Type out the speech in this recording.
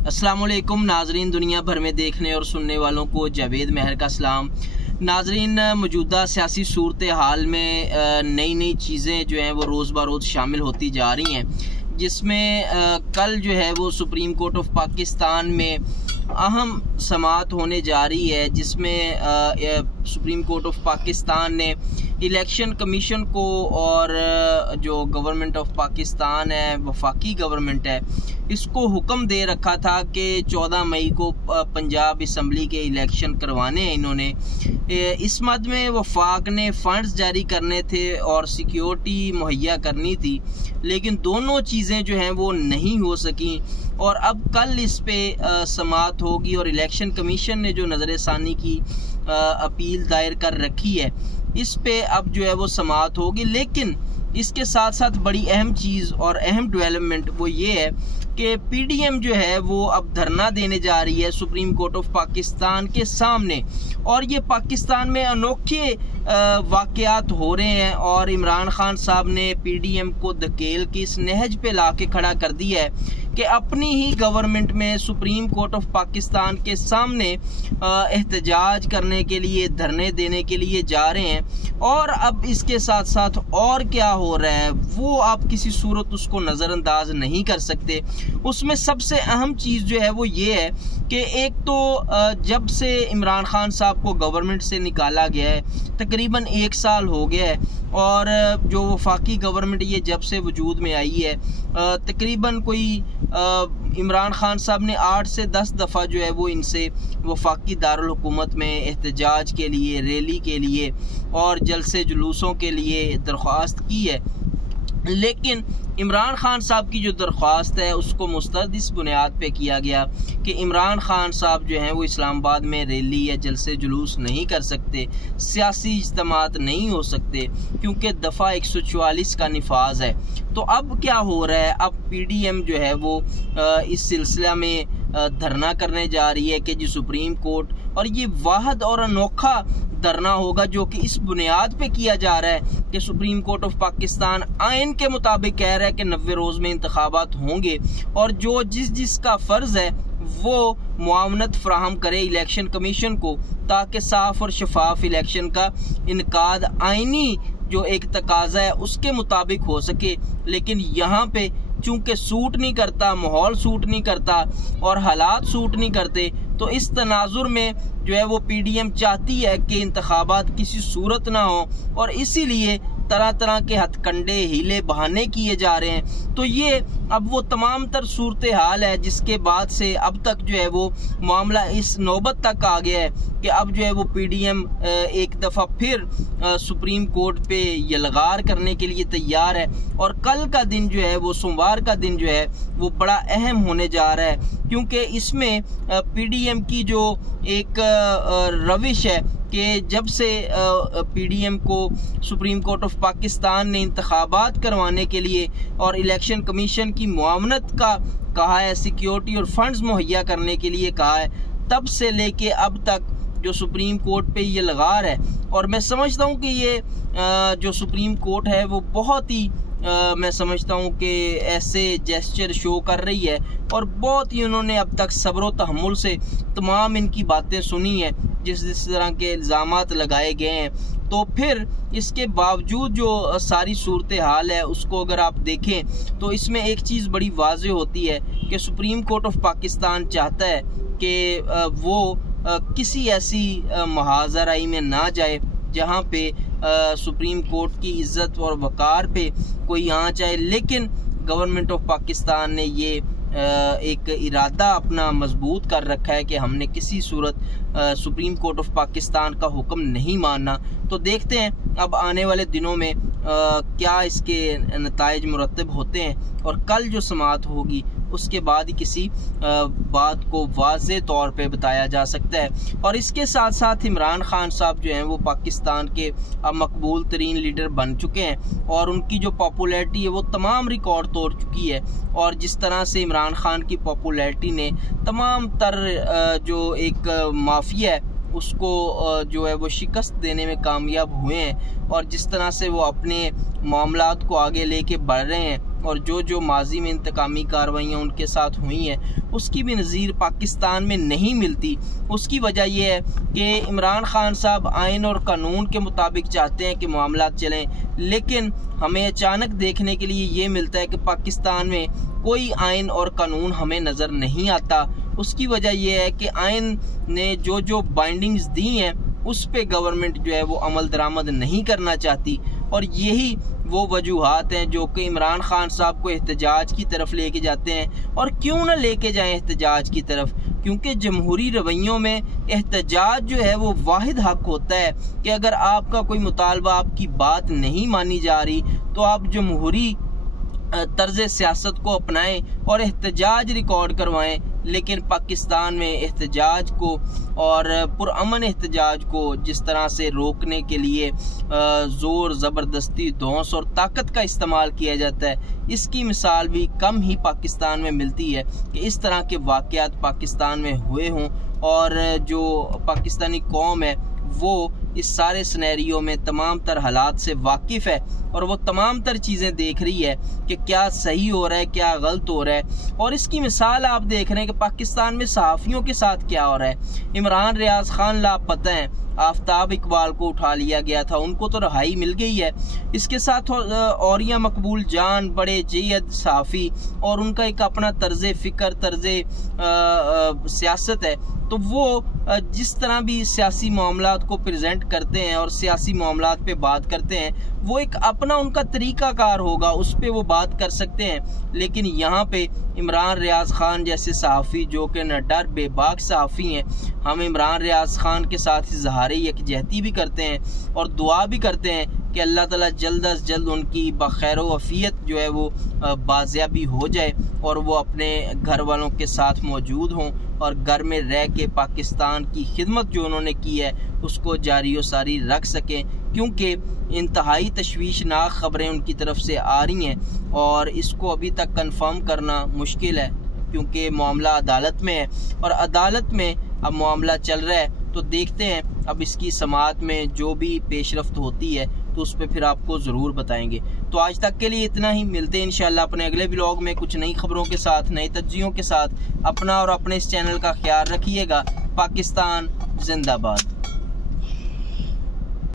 अस्सलाम वालेकुम नाजरीन, दुनिया भर में देखने और सुनने वालों को जावेद महर का सलाम। नाजरीन, मौजूदा सियासी सूरत हाल में नई नई चीज़ें जो हैं वो रोज़ ब रोज़ शामिल होती जा रही हैं, जिसमें कल जो है वो सुप्रीम कोर्ट ऑफ पाकिस्तान में अहम समाअत होने जा रही है, जिसमें सुप्रीम कोर्ट ऑफ पाकिस्तान ने इलेक्शन कमीशन को और जो गवर्नमेंट ऑफ पाकिस्तान है, वफाकी गवर्नमेंट है, इसको हुक्म दे रखा था कि 14 मई को पंजाब असम्बली के इलेक्शन करवाने हैं इन्होंने। इस मद में वफाक ने फ़ंड्स जारी करने थे और सिक्योरिटी मुहैया करनी थी, लेकिन दोनों चीज़ें जो हैं वो नहीं हो सकी और अब कल इस पे समाअत होगी और इलेक्शन कमीशन ने जो नज़र-ए-सानी की अपील दायर कर रखी है, इस पे अब जो है वो समाअत होगी। लेकिन इसके साथ साथ बड़ी अहम चीज़ और अहम डेवलपमेंट वो ये है कि पीडीएम जो है वो अब धरना देने जा रही है सुप्रीम कोर्ट ऑफ पाकिस्तान के सामने, और ये पाकिस्तान में अनोखे वाक़यात हो रहे हैं और इमरान खान साहब ने पीडीएम को धकेल के इस नहज पे ला के खड़ा कर दिया है कि अपनी ही गवर्नमेंट में सुप्रीम कोर्ट ऑफ पाकिस्तान के सामने एहतजाज करने के लिए, धरने देने के लिए जा रहे हैं। और अब इसके साथ साथ और क्या हो रहा है वो आप किसी सूरत उसको नज़रअंदाज नहीं कर सकते। उसमें सबसे अहम चीज़ जो है वो ये है कि एक तो जब से इमरान खान साहब को गवर्नमेंट से निकाला गया है, तकरीबन 1 साल हो गया है, और जो वफाकी गवर्नमेंट ये जब से वजूद में आई है, तकरीबन कोई इमरान खान साहब ने 8 से 10 दफ़ा जो है वो इनसे वफाकी दारुल हुकूमत में एहतजाज के लिए, रैली के लिए और जलसे जुलूसों के लिए दरख्वास्त की है। लेकिन इमरान खान साहब की जो दरख्वास्त है उसको मुस्तरद इस बुनियाद पे किया गया कि इमरान खान साहब जो हैं वो इस्लामाबाद में रैली या जलसे जुलूस नहीं कर सकते, सियासी इज्तिमात नहीं हो सकते, क्योंकि दफ़ा 144 का निफाज है। तो अब क्या हो रहा है, अब पीडीएम जो है वो इस सिलसिला में धरना करने जा रही है कि जी सुप्रीम कोर्ट, और ये वाहद और अनोखा धरना होगा जो कि इस बुनियाद पे किया जा रहा है कि सुप्रीम कोर्ट ऑफ पाकिस्तान आइन के मुताबिक कह रहा है कि 90 रोज़ में इंतखाबात होंगे और जो जिसका फ़र्ज़ है वो मुआवनत फ्राहम करे इलेक्शन कमीशन को, ताकि साफ़ और शफाफ इलेक्शन का इनकाद आइनी जो एक तकाजा है उसके मुताबिक हो सके। लेकिन यहाँ पे चूँकि सूट नहीं करता, माहौल सूट नहीं करता और हालात सूट नहीं करते, तो इस तनाजुर में जो है वो पीडीएम चाहती है कि इंतखाबात किसी सूरत ना हो, और इसीलिए तरह तरह के हथकंडे, हीले, बहाने किए जा रहे हैं। तो ये अब वो तमाम तर सूरत हाल है जिसके बाद से अब तक जो है वो मामला इस नौबत तक आ गया है कि अब जो है वो पीडीएम एक दफ़ा फिर सुप्रीम कोर्ट पे यलगार करने के लिए तैयार है। और कल का दिन जो है वो सोमवार का दिन जो है वो बड़ा अहम होने जा रहा है, क्योंकि इसमें पीडीएम की जो एक रविश है कि जब से पीडीएम को सुप्रीम कोर्ट ऑफ पाकिस्तान ने इंतखाबात करवाने के लिए और इलेक्शन कमीशन की मुआवनत का कहा है, सिक्योरिटी और फंड्स मुहैया करने के लिए कहा है, तब से लेके अब तक जो सुप्रीम कोर्ट पे ये लगार है। और मैं समझता हूँ कि ये जो सुप्रीम कोर्ट है वो बहुत ही मैं समझता हूँ कि ऐसे जेस्चर शो कर रही है, और बहुत ही उन्होंने अब तक सब्र व तहम्मुल से तमाम इनकी बातें सुनी हैं, जिस तरह के इल्ज़ामात लगाए गए हैं। तो फिर इसके बावजूद जो सारी सूरत हाल है उसको अगर आप देखें तो इसमें एक चीज़ बड़ी वाज़ेह होती है कि सुप्रीम कोर्ट ऑफ पाकिस्तान चाहता है कि वो किसी ऐसी महाजराई में ना जाए जहाँ पे सुप्रीम कोर्ट की इज़्ज़त और वक़ार पे कोई आँच आए। लेकिन गवर्नमेंट ऑफ पाकिस्तान ने ये एक इरादा अपना मजबूत कर रखा है कि हमने किसी सूरत सुप्रीम कोर्ट ऑफ पाकिस्तान का हुक्म नहीं मानना। तो देखते हैं अब आने वाले दिनों में क्या इसके नताइज मुरतब होते हैं, और कल जो समाअत होगी उसके बाद ही किसी बात को वाज़े तौर पे बताया जा सकता है। और इसके साथ साथ इमरान खान साहब जो हैं वो पाकिस्तान के अब मकबूल तरीन लीडर बन चुके हैं, और उनकी जो पॉपुलैरिटी है वो तमाम रिकॉर्ड तोड़ चुकी है। और जिस तरह से इमरान खान की पॉपुलैरिटी ने तमाम तर जो एक माफिया है उसको जो है वो शिकस्त देने में कामयाब हुए हैं, और जिस तरह से वो अपने मामलात को आगे लेके बढ़ रहे हैं और जो माजी में इंतकामी कार्रवाइयाँ उनके साथ हुई हैं उसकी भी नज़ीर पाकिस्तान में नहीं मिलती। उसकी वजह यह है कि इमरान खान साहब आइन और कानून के मुताबिक चाहते हैं कि मामलात चलें, लेकिन हमें अचानक देखने के लिए ये मिलता है कि पाकिस्तान में कोई आइन और कानून हमें नज़र नहीं आता। उसकी वजह यह है कि आइन ने जो बाइंडिंग्स दी हैं उस पे गवर्नमेंट जो है वो अमल दरामद नहीं करना चाहती, और यही वो वजूहात हैं जो कि इमरान खान साहब को एहतजाज की तरफ लेके जाते हैं। और क्यों ना लेके जाएं एहतजाज की तरफ, क्योंकि जमहूरी रवैयों में एहतजाज जो है वो वाहिद हक होता है कि अगर आपका कोई मुतालबा, आपकी बात नहीं मानी जा रही तो आप जमहूरी तर्ज सियासत को अपनाएं और एहतजाज रिकॉर्ड करवाएं। लेकिन पाकिस्तान में एहतजाज को और पुरअमन एहतजाज को जिस तरह से रोकने के लिए ज़ोर ज़बरदस्ती, धौंस और ताकत का इस्तेमाल किया जाता है, इसकी मिसाल भी कम ही पाकिस्तान में मिलती है कि इस तरह के वाक़यात पाकिस्तान में हुए हों। और जो पाकिस्तानी कौम है वो इस सारे सिनेरियो में तमाम तर हालात से वाकिफ़ है और वो तमाम तर चीज़ें देख रही है कि क्या सही हो रहा है, क्या गलत हो रहा है। और इसकी मिसाल आप देख रहे हैं कि पाकिस्तान में सहाफ़ियों के साथ क्या हो रहा है। इमरान रियाज खान लापता हैं, आफ्ताब इकबाल को उठा लिया गया था, उनको तो रिहाई मिल गई है। इसके साथ औरिया मकबूल जान बड़े जयद सहाफ़ी और उनका एक अपना तर्ज फ़िक्र, तर्ज सियासत है, तो वो जिस तरह भी सियासी मामलात को प्रेजेंट करते हैं और सियासी मामलात पे बात करते हैं, वो एक अपना उनका तरीक़ाकार होगा, उस पे वो बात कर सकते हैं। लेकिन यहाँ पे इमरान रियाज खान जैसे सहाफ़ी जो कि न डर बेबाक सहाफ़ी हैं, हम इमरान रियाज खान के साथ इज़हार यकजहती भी करते हैं और दुआ भी करते हैं कि अल्लाह ताला जल्द अज जल्द उनकी बखैर वफ़ियत जो है वो बाज़ियाबी हो जाए और वो अपने घर वालों के साथ मौजूद हों और घर में रह के पाकिस्तान की खिदमत जो उन्होंने की है उसको जारी व सारी रख सकें, क्योंकि इंतहाई तशवीशनाक ख़बरें उनकी तरफ से आ रही हैं और इसको अभी तक कंफर्म करना मुश्किल है क्योंकि मामला अदालत में है और अदालत में अब मामला चल रहा है। तो देखते हैं अब इसकी समाअत में जो भी पेशरफ्त होती है तो उस पर फिर आपको ज़रूर बताएंगे। तो आज तक के लिए इतना ही, मिलते हैं इंशाल्लाह अपने अगले व्लॉग में कुछ नई खबरों के साथ, नई तज्जियों के साथ। अपना और अपने इस चैनल का ख्याल रखिएगा। पाकिस्तान जिंदाबाद।